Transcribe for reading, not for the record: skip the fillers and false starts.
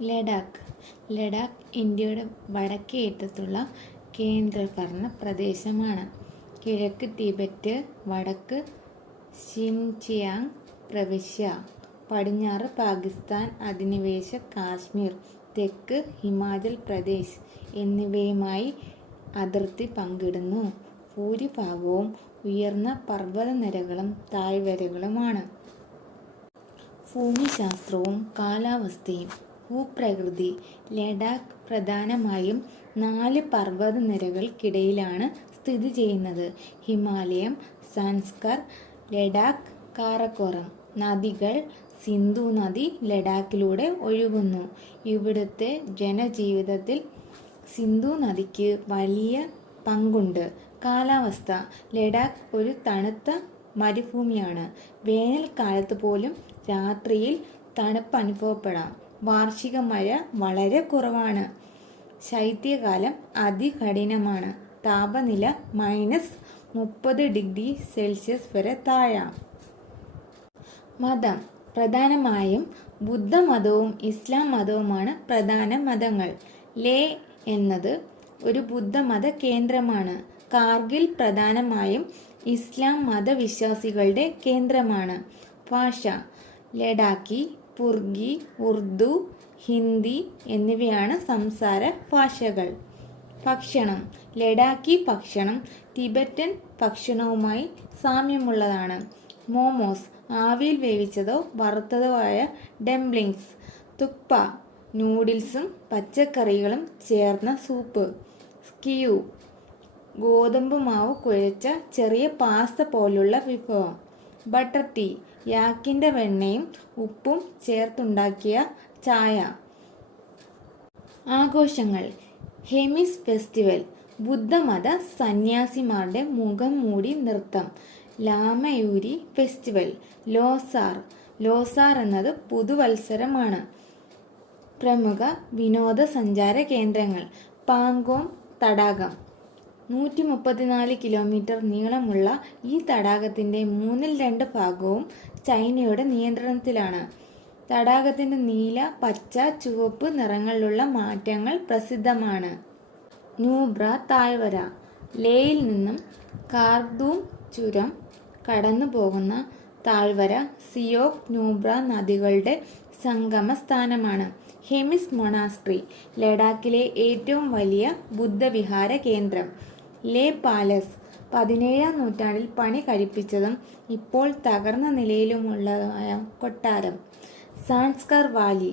ലഡാക്ക് ലഡാക്ക് ഇന്ത്യയുടെ വടക്കേ അറ്റത്തുള്ള കേന്ദ്രഭരണ പ്രദേശമാണ്. കിഴക്ക് ടിബറ്റ്, വടക്ക് ഷിൻജിയാങ് പ്രവിശ്യ, പടിഞ്ഞാറ് പാകിസ്ഥാൻ അധിനിവേശ കാശ്മീർ, തെക്ക് ഹിമാചൽ പ്രദേശ് എന്നിവയുമായി അതിർത്തി പങ്കിടുന്നു. ഭൂരിഭാഗവും ഉയർന്ന പർവ്വതനിരകളും താഴ്വരകളുമാണ്. ഭൂമിശാസ്ത്രവും കാലാവസ്ഥയും. ഭൂപ്രകൃതി. ലഡാക്ക് പ്രധാനമായും 4 പർവ്വതനിരകൾക്കിടയിലാണ് സ്ഥിതി ചെയ്യുന്നത്. ഹിമാലയം, സാൻസ്കർ, ലഡാക്ക്, കാറക്കോറം. നദികൾ. സിന്ധു നദി ലഡാക്കിലൂടെ ഒഴുകുന്നു. ഇവിടുത്തെ ജനജീവിതത്തിൽ സിന്ധു നദിക്ക് വലിയ പങ്കുണ്ട്. കാലാവസ്ഥ. ലഡാക്ക് ഒരു തണുത്ത മരുഭൂമിയാണ്. വേനൽക്കാലത്ത് പോലും രാത്രിയിൽ തണുപ്പ് അനുഭവപ്പെടാം. വാർഷിക മഴ വളരെ കുറവാണ്. ശൈത്യകാലം അതികഠിനമാണ്. താപനില -30°C വരെ താഴാം. മതം. പ്രധാനമായും ബുദ്ധമതവും ഇസ്ലാം മതവുമാണ് പ്രധാന മതങ്ങൾ. ലേ എന്നത് ഒരു ബുദ്ധമത കേന്ദ്രമാണ്. കാർഗിൽ പ്രധാനമായും ഇസ്ലാം മതവിശ്വാസികളുടെ കേന്ദ്രമാണ്. ഭാഷ. ലഡാക്കി, പുർഗി, ഉറുദു, ഹിന്ദി എന്നിവയാണ് സംസാര ഭാഷകൾ. ഭക്ഷണം. ലഡാക്കി ഭക്ഷണം ടിബറ്റൻ ഭക്ഷണവുമായി സാമ്യമുള്ളതാണ്. മോമോസ്, ആവിയിൽ വേവിച്ചതോ വറുത്തതോ ആയ ഡംപ്ലിങ്സ്. തുക്പ, നൂഡിൽസും പച്ചക്കറികളും ചേർന്ന സൂപ്പ്. സ്കിയു, ഗോതമ്പ് മാവ് കുഴച്ച ചെറിയ പാസ്ത പോലുള്ള വിഭവം. ബട്ടർ ടീ, യാക്കിൻ്റെ വെണ്ണയും ഉപ്പും ചേർത്തുണ്ടാക്കിയ ചായ. ആഘോഷങ്ങൾ. ഹെമിസ് ഫെസ്റ്റിവൽ, ബുദ്ധമത സന്യാസിമാരുടെ മുഖം മൂടി നൃത്തം. ലാമയൂരി ഫെസ്റ്റിവൽ. ലോസാർ. ലോസാർ എന്നത് പുതുവത്സരമാണ്. പ്രമുഖ വിനോദസഞ്ചാര കേന്ദ്രങ്ങൾ. പാങ്കോങ് തടാകം. 134 കിലോമീറ്റർ നീളമുള്ള ഈ തടാകത്തിൻ്റെ 2/3 ഭാഗവും ചൈനയുടെ നിയന്ത്രണത്തിലാണ്. തടാകത്തിൻ്റെ നീല, പച്ച, ചുവപ്പ് നിറങ്ങളിലുള്ള മാറ്റങ്ങൾ പ്രസിദ്ധമാണ്. ന്യൂബ്ര താഴ്വര. ലേയിൽ നിന്നും കാർദൂം ചുരം കടന്നു പോകുന്ന താഴ്വര സിയോക്ക്, ന്യൂബ്ര നദികളുടെ സംഗമ സ്ഥാനമാണ്. ഹെമിസ് മൊണാസ്ട്രി, ലഡാക്കിലെ ഏറ്റവും വലിയ ബുദ്ധവിഹാര കേന്ദ്രം. ലേ പാലസ്, 17-ാം നൂറ്റാണ്ടിൽ പണി കഴിപ്പിച്ചതും ഇപ്പോൾ തകർന്ന നിലയിലുമുള്ളതായ കൊട്ടാരം. സാൻസ്കർ വാലി,